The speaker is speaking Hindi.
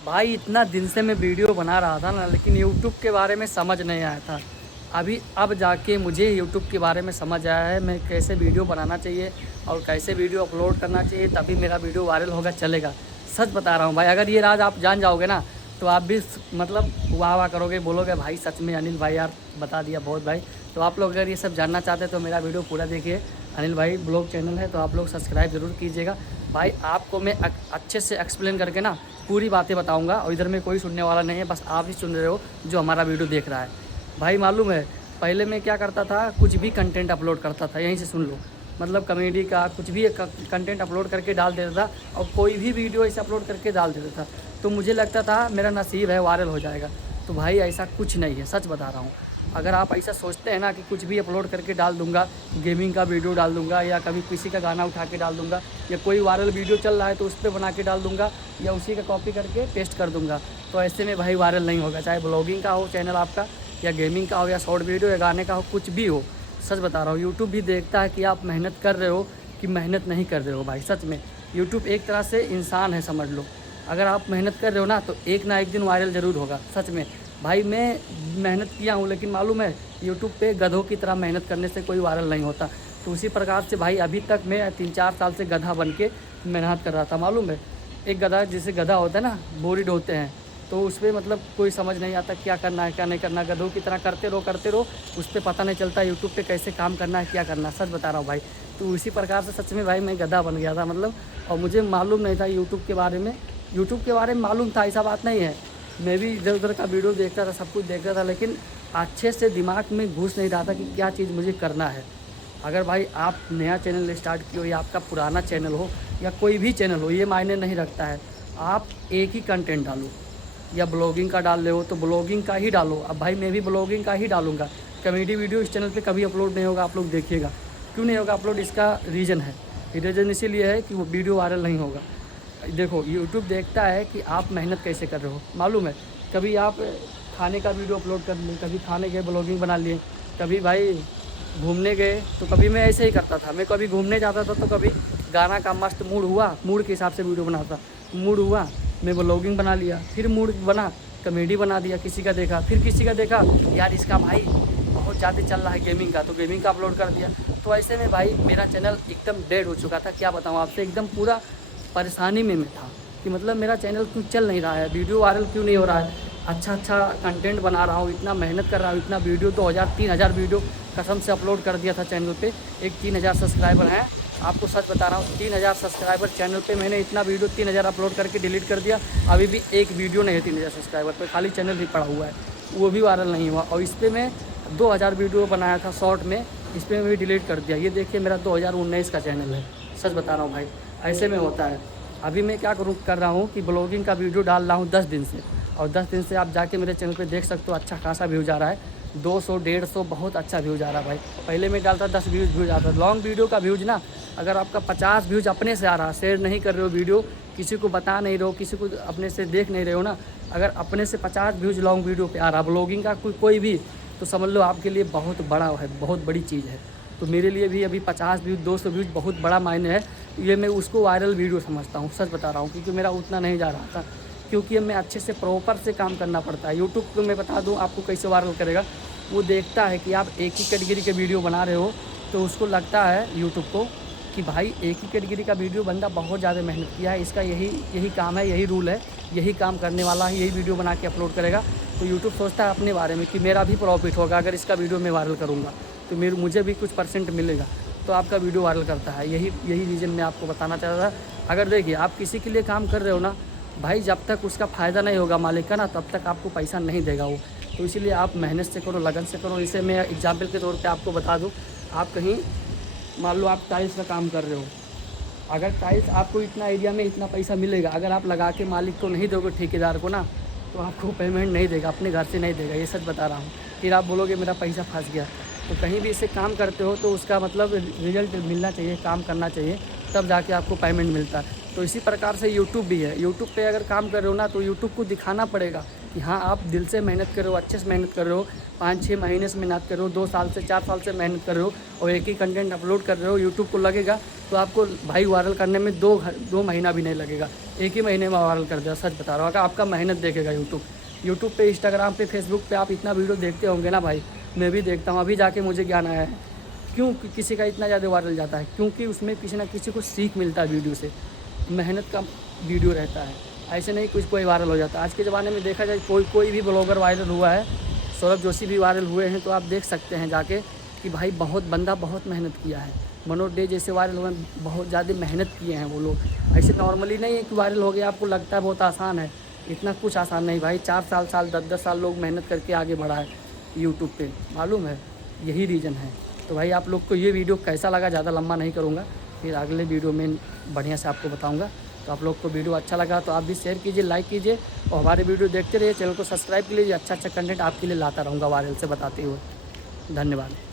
भाई इतना दिन से मैं वीडियो बना रहा था ना, लेकिन यूट्यूब के बारे में समझ नहीं आया था। अब जाके मुझे यूट्यूब के बारे में समझ आया है, मैं कैसे वीडियो बनाना चाहिए और कैसे वीडियो अपलोड करना चाहिए, तभी मेरा वीडियो वायरल होगा, चलेगा। सच बता रहा हूँ भाई, अगर ये राज आप जान जाओगे ना तो आप भी मतलब वाह वाह करोगे, बोलोगे भाई सच में अनिल भाई यार बता दिया बहुत भाई। तो आप लोग अगर ये सब जानना चाहते हैं तो मेरा वीडियो पूरा देखिए। अनिल भाई ब्लॉग चैनल है, तो आप लोग सब्सक्राइब ज़रूर कीजिएगा। भाई आपको मैं अच्छे से एक्सप्लेन करके ना पूरी बातें बताऊंगा, और इधर में कोई सुनने वाला नहीं है, बस आप ही सुन रहे हो जो हमारा वीडियो देख रहा है। भाई मालूम है पहले मैं क्या करता था, कुछ भी कंटेंट अपलोड करता था, यहीं से सुन लो, मतलब कॉमेडी का कुछ भी कंटेंट अपलोड करके डाल देता था, और कोई भी वीडियो ऐसे अपलोड करके डाल देता था। तो मुझे लगता था मेरा नसीब है वायरल हो जाएगा। तो भाई ऐसा कुछ नहीं है, सच बता रहा हूँ। अगर आप ऐसा सोचते हैं ना कि कुछ भी अपलोड करके डाल दूंगा, गेमिंग का वीडियो डाल दूंगा, या कभी किसी का गाना उठा के डाल दूंगा, या कोई वायरल वीडियो चल रहा है तो उस पर बना के डाल दूंगा, या उसी का कॉपी करके पेस्ट कर दूंगा, तो ऐसे में भाई वायरल नहीं होगा। चाहे ब्लॉगिंग का हो चैनल आपका, या गेमिंग का हो, या शॉर्ट वीडियो, या गाने का हो, कुछ भी हो। सच बता रहा हूँ, यूट्यूब भी देखता है कि आप मेहनत कर रहे हो कि मेहनत नहीं कर रहे हो। भाई सच में यूट्यूब एक तरह से इंसान है, समझ लो। अगर आप मेहनत कर रहे हो ना तो एक ना एक दिन वायरल ज़रूर होगा, सच में। भाई मैं मेहनत किया हूँ, लेकिन मालूम है यूट्यूब पे गधों की तरह मेहनत करने से कोई वायरल नहीं होता। तो उसी प्रकार से भाई अभी तक मैं 3-4 साल से गधा बन के मेहनत कर रहा था, मालूम है। एक गधा, जैसे गधा होता है ना, बोरी ढोते हैं, तो उस पर मतलब कोई समझ नहीं आता क्या करना है क्या नहीं करना, गधों की तरह करते रहो, उस पर पता नहीं चलता यूट्यूब पे कैसे काम करना है क्या करना है। सच बता रहा हूँ भाई। तो उसी प्रकार से सच में भाई मैं गधा बन गया था, मतलब। और मुझे मालूम नहीं था यूट्यूब के बारे में, मालूम था, ऐसा बात नहीं है। मैं भी इधर उधर का वीडियो देखता था, सब कुछ देखता था, लेकिन अच्छे से दिमाग में घुस नहीं रहा था कि क्या चीज़ मुझे करना है। अगर भाई आप नया चैनल स्टार्ट किए हो, या आपका पुराना चैनल हो, या कोई भी चैनल हो, ये मायने नहीं रखता है। आप एक ही कंटेंट डालो, या ब्लॉगिंग का डाल रहे हो तो ब्लॉगिंग का ही डालो। अब भाई मैं भी ब्लॉगिंग का ही डालूंगा, कॉमेडी वीडियो इस चैनल पे कभी अपलोड नहीं होगा, आप लोग देखिएगा। क्यों नहीं होगा अपलोड, इसका रीज़न है। रीज़न इसीलिए है कि वो वीडियो वायरल नहीं होगा। देखो यूट्यूब देखता है कि आप मेहनत कैसे कर रहे हो, मालूम है। कभी आप खाने का वीडियो अपलोड कर लिए, कभी खाने के ब्लॉगिंग बना लिए, कभी भाई घूमने गए, तो कभी मैं ऐसे ही करता था। मैं कभी घूमने जाता था तो कभी गाना का मस्त मूड हुआ, मूड के हिसाब से वीडियो बनाता। मूड हुआ मैं ब्लॉगिंग बना लिया, फिर मूड बना कॉमेडी बना दिया, किसी का देखा, फिर किसी का देखा यार इसका भाई बहुत ज़्यादा चल रहा है गेमिंग का, तो गेमिंग का अपलोड कर दिया। तो ऐसे में भाई मेरा चैनल एकदम डेड हो चुका था, क्या बताऊँ आपसे, एकदम पूरा परेशानी में मैं था कि मतलब मेरा चैनल क्यों चल नहीं रहा है, वीडियो वायरल क्यों नहीं हो रहा है। अच्छा अच्छा कंटेंट बना रहा हूँ, इतना मेहनत कर रहा हूँ, इतना वीडियो 2000-3000 वीडियो कसम से अपलोड कर दिया था चैनल पे। एक 3000 सब्सक्राइबर हैं, आपको सच बता रहा हूँ, 3000 सब्सक्राइबर चैनल पे मैंने इतना वीडियो 3000 अपलोड करके डिलीट कर दिया। अभी भी एक वीडियो नहीं है 3000 सब्सक्राइबर पे, खाली चैनल ही पड़ा हुआ है, वो भी वायरल नहीं हुआ। और इस पर मैं 2000 वीडियो बनाया था शॉर्ट में, इस पर मैं भी डिलीट कर दिया। ये देखिए मेरा 2019 का चैनल है, सच बता रहा हूँ भाई, ऐसे में होता है। अभी मैं क्या कर रहा हूँ कि ब्लॉगिंग का वीडियो डाल रहा हूँ 10 दिन से, और 10 दिन से आप जाके मेरे चैनल पे देख सकते हो, अच्छा खासा व्यू जा रहा है, 200-150 बहुत अच्छा व्यू जा रहा है भाई। पहले मैं डालता 10 व्यूज़ आता। लॉन्ग वीडियो का व्यूज़ ना, अगर आपका 50 व्यूज़ अपने से आ रहा, शेयर नहीं कर रहे हो वीडियो, किसी को बता नहीं रहे हो, किसी को अपने से देख नहीं रहे हो ना, अगर अपने से 50 व्यूज़ लॉन्ग वीडियो पे आ रहा ब्लॉगिंग का कोई भी, तो समझ लो आपके लिए बहुत बड़ा है, बहुत बड़ी चीज़ है। तो मेरे लिए भी अभी 50 व्यूज़ 200 व्यूज़ बहुत बड़ा मायने है। ये मैं उसको वायरल वीडियो समझता हूँ, सच बता रहा हूँ, क्योंकि मेरा उतना नहीं जा रहा था, क्योंकि अब मैं अच्छे से प्रॉपर से काम करना पड़ता है। यूट्यूब को मैं बता दूँ आपको कैसे वायरल करेगा, वो देखता है कि आप एक ही कैटेगरी के वीडियो बना रहे हो, तो उसको लगता है यूट्यूब को कि भाई एक ही कैटेगरी का वीडियो बंदा बहुत ज़्यादा मेहनत किया है, इसका यही काम है, यही रूल है, यही काम करने वाला है, यही वीडियो बना के अपलोड करेगा। तो यूट्यूब सोचता है अपने बारे में कि मेरा भी प्रॉफिट होगा, अगर इसका वीडियो मैं वायरल करूँगा तो मुझे भी कुछ % मिलेगा, तो आपका वीडियो वायरल करता है। यही रीज़न मैं आपको बताना चाहता था। अगर देखिए आप किसी के लिए काम कर रहे हो ना भाई, जब तक उसका फ़ायदा नहीं होगा मालिक का ना, तब तक आपको पैसा नहीं देगा वो। तो इसीलिए आप मेहनत से करो, लगन से करो। इसे मैं एग्जाम्पल के तौर पे आपको बता दूं, आप कहीं मान लो आप टाइल्स का काम कर रहे हो, अगर टाइल्स आपको इतना एरिया में इतना पैसा मिलेगा, अगर आप लगा के मालिक को नहीं दोगे, ठेकेदार को ना, तो आपको पेमेंट नहीं देगा, अपने घर से नहीं देगा, ये सच बता रहा हूँ। फिर आप बोलोगे मेरा पैसा फंस गया। तो कहीं भी इसे काम करते हो तो उसका मतलब रिजल्ट मिलना चाहिए, काम करना चाहिए, तब जाके आपको पेमेंट मिलता है। तो इसी प्रकार से यूट्यूब भी है। यूट्यूब पे अगर काम कर रहे हो ना, तो यूट्यूब को दिखाना पड़ेगा कि हाँ आप दिल से मेहनत कर रहे हो, अच्छे से मेहनत कर रहे हो, 5-6 महीने से मेहनत कर रहे हो, 2 साल से 4 साल से मेहनत कर रहे हो और एक ही कंटेंट अपलोड कर रहे हो, यूट्यूब को लगेगा तो आपको भाई वायरल करने में 2 महीना भी नहीं लगेगा, एक ही महीने में वायरल कर देगा। सच बता रहा हूँ, आपका मेहनत देखेगा यूट्यूब पे, इंस्टाग्राम पे, फेसबुक पे आप इतना वीडियो देखते होंगे ना भाई, मैं भी देखता हूँ। अभी जाके मुझे ज्ञान आया है क्यों किसी का इतना ज़्यादा वायरल जाता है, क्योंकि उसमें किसी ना किसी को सीख मिलता है वीडियो से, मेहनत का वीडियो रहता है। ऐसे नहीं कुछ कोई वायरल हो जाता है। आज के ज़माने में देखा जाए कोई भी ब्लॉगर वायरल हुआ है, सौरभ जोशी भी वायरल हुए हैं, तो आप देख सकते हैं जाके कि भाई बंदा बहुत मेहनत किया है। मनोज डे जैसे वायरल हुए, बहुत ज़्यादा मेहनत किए हैं वो लोग। ऐसे नॉर्मली नहीं है कि वायरल हो गया आपको लगता है बहुत आसान है, इतना कुछ आसान नहीं भाई। 4 साल 10 साल लोग मेहनत करके आगे बढ़ा है यूट्यूब पे, मालूम है, यही रीज़न है। तो भाई आप लोग को ये वीडियो कैसा लगा, ज़्यादा लंबा नहीं करूँगा, फिर अगले वीडियो में बढ़िया से आपको बताऊँगा। तो आप लोग को वीडियो अच्छा लगा तो आप भी शेयर कीजिए, लाइक कीजिए और हमारे वीडियो देखते रहिए, चैनल को सब्सक्राइब कर लीजिए। अच्छा कंटेंट आपके लिए लाता रहूँगा वायरल से बताते हुए। धन्यवाद।